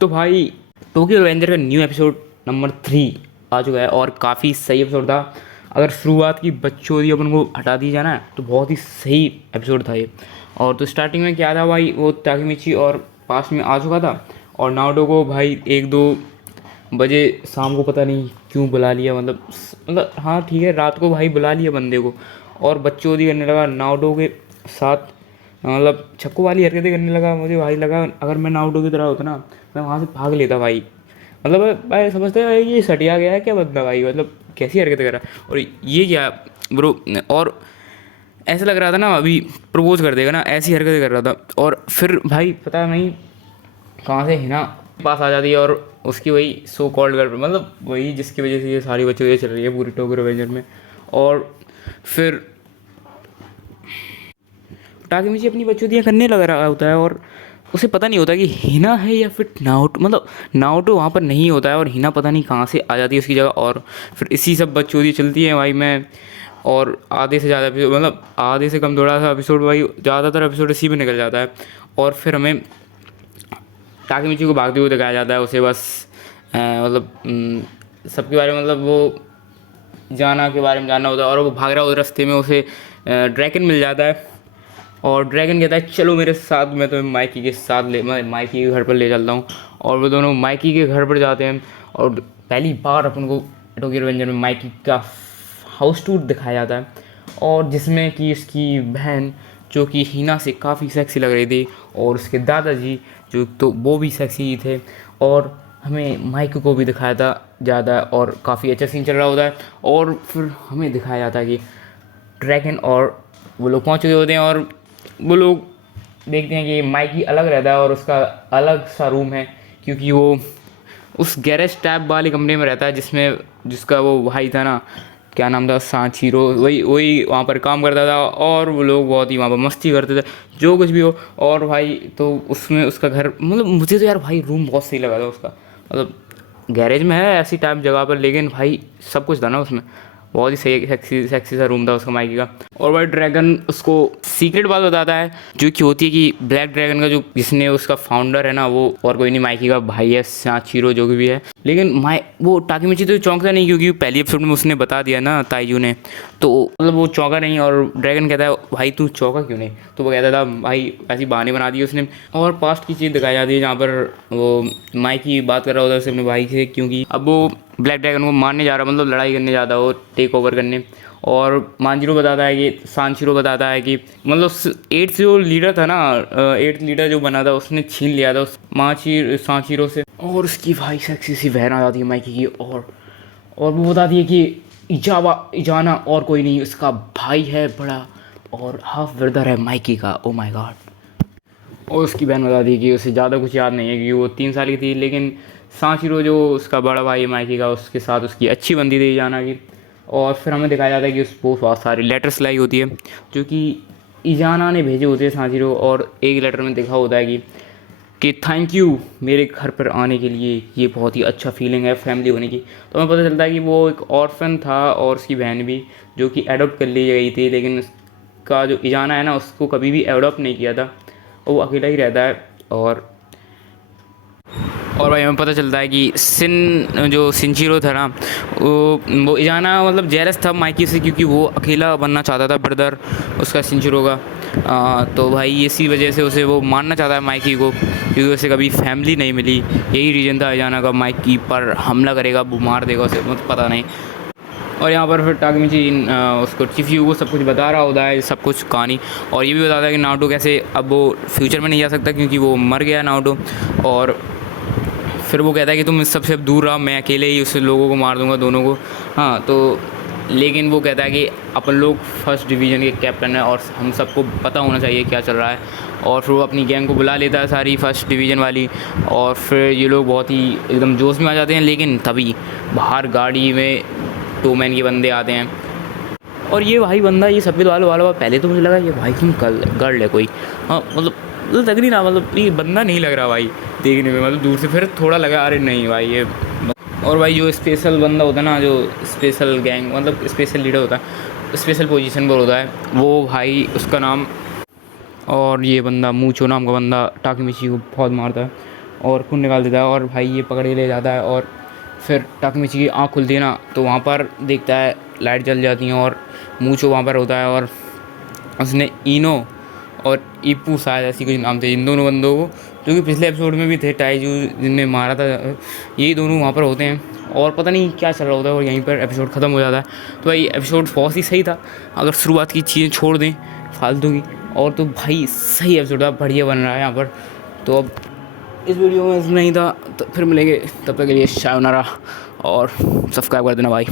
तो भाई Tokyo revenger का न्यू एपिसोड नंबर 3 आ चुका है और काफ़ी सही एपिसोड था। अगर शुरुआत की बकचोदी अपन को हटा दी जाए ना तो बहुत ही सही एपिसोड था ये। और तो स्टार्टिंग में क्या था भाई, वो ताकेमिची और पास में आ चुका था और नारुतो को भाई 1-2 बजे शाम को पता नहीं क्यों बुला लिया। मतलब हाँ ठीक है, रात को भाई बुला लिया बंदे को और बकचोदी करने लगा नारुतो के साथ। मतलब छक्को वाली हरकतें करने लगा। मुझे भाई लगा अगर मैं नारुतो की तरह होता ना, मैं वहाँ से भाग लेता भाई। मतलब भाई समझते हैं भाई ये सटिया गया है क्या बंदा भाई, मतलब कैसी हरकतें कर रहा है। और ये क्या ब्रो, और ऐसा लग रहा था ना अभी प्रपोज कर देगा ना, ऐसी हरकतें कर रहा था। और फिर भाई पता नहीं कहाँ से हिना पास आ जाती है और उसकी वही सो कॉल्ड गर्लफ्रेंड, मतलब वही जिसकी वजह से ये सारी बच्चों चल रही है पूरी टोक्यो रिवेंजर में। और फिर टाकेमिची अपनी बकचोदियाँ करने लग रहा होता है और उसे पता नहीं होता कि हिना है या फिर नाओटो। मतलब नाओटो वहाँ पर नहीं होता है और हिना पता नहीं कहाँ से आ जाती है उसकी जगह। और फिर इसी सब बकचोदी चलती है भाई। मैं और आधे से ज़्यादा एपिसोड, मतलब आधे से कम थोड़ा सा एपिसोड भाई, ज़्यादातर एपिसोड इसी में निकल जाता है। और फिर हमें टाकेमिची को भागते हुए दिखाया जाता है। उसे बस सबके बारे में, मतलब वो जाना के बारे में जानना होता है और वो भाग रहा होता है। रास्ते में उसे ड्रैगन मिल जाता है और ड्रैगन कहता है चलो मेरे साथ, मैं तुम्हें माइकी के साथ मैं माइकी के घर पर ले चलता हूँ। और वो दोनों माइकी के घर पर जाते हैं और पहली बार अपन को टोक्यो रिवेंजर में माइकी का हाउस टूर दिखाया जाता है। और जिसमें कि उसकी बहन जो कि हिना से काफ़ी सेक्सी लग रही थी और उसके दादाजी जो तो वो भी सेक्सी ही थे। और हमें माइक को भी दिखाया था ज़्यादा और काफ़ी अच्छा सीन चल रहा होता है। और फिर हमें दिखाया जाता है कि ड्रैगन और वो लोग पहुंच चुके होते हैं और वो लोग देखते हैं कि माइकी अलग रहता है और उसका अलग सा रूम है, क्योंकि वो उस गैरेज टैब वाले कमरे में रहता है जिसमें जिसका वो भाई था ना, क्या नाम था, सांचीरो, वही वही वहाँ पर काम करता था। और वो लोग बहुत ही वहाँ पर मस्ती करते थे जो कुछ भी हो। और भाई तो उसमें उसका घर, मतलब मुझे तो यार भाई रूम बहुत सही लगा था उसका। मतलब गैरेज में है ऐसी टाइप जगह पर, लेकिन भाई सब कुछ था ना उसमें। बहुत ही सही सेक्सी सेक्सी सा रूम था उसका माइकी का। और भाई ड्रैगन उसको सीक्रेट बात बताता है जो कि होती है कि ब्लैक ड्रैगन का जो जिसने उसका फाउंडर है ना, वो और कोई नहीं माइकी का भाई है, सांचीरो जो भी है। लेकिन वो टाकेमिची तो चौंकता नहीं, क्योंकि पहली एपिसोड में उसने बता दिया ना ताइजू ने, तो मतलब वो चौंका नहीं। और ड्रैगन कहता है भाई तू चौंका क्यों नहीं, तो वो कहता था भाई ऐसी बहाने बना दी उसने। और पास्ट की चीज़ दिखाई जाती है जहाँ पर वो माइकी बात कर रहा होता है उससे अपने भाई से, क्योंकि अब वो ब्लैक ड्रैगन को मारने जा रहा है, मतलब लड़ाई करने जाता है वो टेक ओवर करने। और मांजिरो बताता है कि सांशिरो बताता है कि मतलब एट्थ जो लीडर था ना, एट्थ लीडर जो बना था उसने छीन लिया था उस सांशिरो से। और उसकी भाई सेक्सी सी बहन आ जाती है माइकी की और वो बताती है कि इजाना और कोई नहीं, उसका भाई है बड़ा और हाफ ब्रदर है माइकी का। Oh my God. और उसकी बहन बता दी कि उसे ज़्यादा कुछ याद नहीं है क्योंकि वो 3 साल की थी, लेकिन सांशिरो जो उसका बड़ा भाई है माइकी का, उसके साथ उसकी अच्छी बनती थी इजाना की। और फिर हमें दिखाया जाता है कि उसको बहुत सारी लेटर्स लाई होती है जो कि इजाना ने भेजे होते हैं सांशिरो। और एक लेटर में लिखा होता है कि थैंक यू मेरे घर पर आने के लिए, ये बहुत ही अच्छा फीलिंग है फैमिली होने की। तो हमें पता चलता है कि वो एक ऑर्फन था और उसकी बहन भी, जो कि एडॉप्ट कर ली गई थी, लेकिन उसका जो इजाना है ना उसको कभी भी एडॉप्ट नहीं किया था, वो अकेला ही रहता है। और भाई हमें पता चलता है कि जो सिंचिरो था ना, वो इजाना मतलब जेलस था माइकी से, क्योंकि वो अकेला बनना चाहता था ब्रदर उसका सिंचिरो का। तो भाई इसी वजह से उसे वो मारना चाहता है माइकी को, क्योंकि उसे कभी फैमिली नहीं मिली। यही रीज़न था इजाना का, माइकी पर हमला करेगा, वो मार देगा उसे, मतलब पता नहीं। और यहाँ पर फिर टाकेमिची उसको चिफ्यू को सब कुछ बता रहा होता है, सब कुछ कहानी। और ये भी बताता है कि नारुतो कैसे अब वो फ्यूचर में नहीं जा सकता क्योंकि वो मर गया नारुतो। और फिर वो कहता है कि तुम इस सबसे अब दूर रहो, मैं अकेले ही उस लोगों को मार दूंगा दोनों को। हाँ तो लेकिन वो कहता है कि अपन लोग फर्स्ट डिवीज़न के कैप्टन हैं और हम सबको पता होना चाहिए क्या चल रहा है। और फिर वो अपनी गैंग को बुला लेता है सारी फर्स्ट डिवीज़न वाली। और फिर ये लोग बहुत ही एकदम जोश में आ जाते हैं, लेकिन तभी बाहर गाड़ी में 2 मैन के बंदे आते हैं। और ये भाई बंदा, ये सफ़ेद वाला पहले तो मुझे लगा ये भाई की गर्ल है कोई। हाँ मतलब लग नहीं रहा, मतलब ये बंदा नहीं लग रहा भाई देखने में, मतलब दूर से फिर थोड़ा लगा अरे नहीं भाई ये। और भाई जो स्पेशल बंदा होता है ना, जो स्पेशल गैंग मतलब स्पेशल लीडर होता है, स्पेशल पोजीशन पर होता है वो भाई, उसका नाम, और ये बंदा मूचो नाम का बंदा टाकेमिची को बहुत मारता है। और खून निकाल देता है और भाई ये पकड़ के ले जाता है। और फिर टाकमिची की आँख खुलती है ना, तो वहाँ पर देखता है लाइट जल जाती है और मूचो वहाँ पर होता है। और उसने इनो और ईपू शायद ऐसी कुछ नाम थे इन दोनों बंदों को, जो कि पिछले एपिसोड में भी थे, टाइजू जिनने मारा था, यही दोनों वहाँ पर होते हैं। और पता नहीं क्या चल रहा होता है और यहीं पर एपिसोड ख़त्म हो जाता है। तो भाई एपिसोड बहुत ही सही था, अगर शुरुआत की चीज़ें छोड़ दें फालतू की, और तो भाई सही एपिसोड था, बढ़िया बन रहा है यहाँ पर। तो अब इस वीडियो में इतना ही था, तो फिर मिलेंगे, तब तक के लिए शायोनारा और सब्सक्राइब कर देना भाई।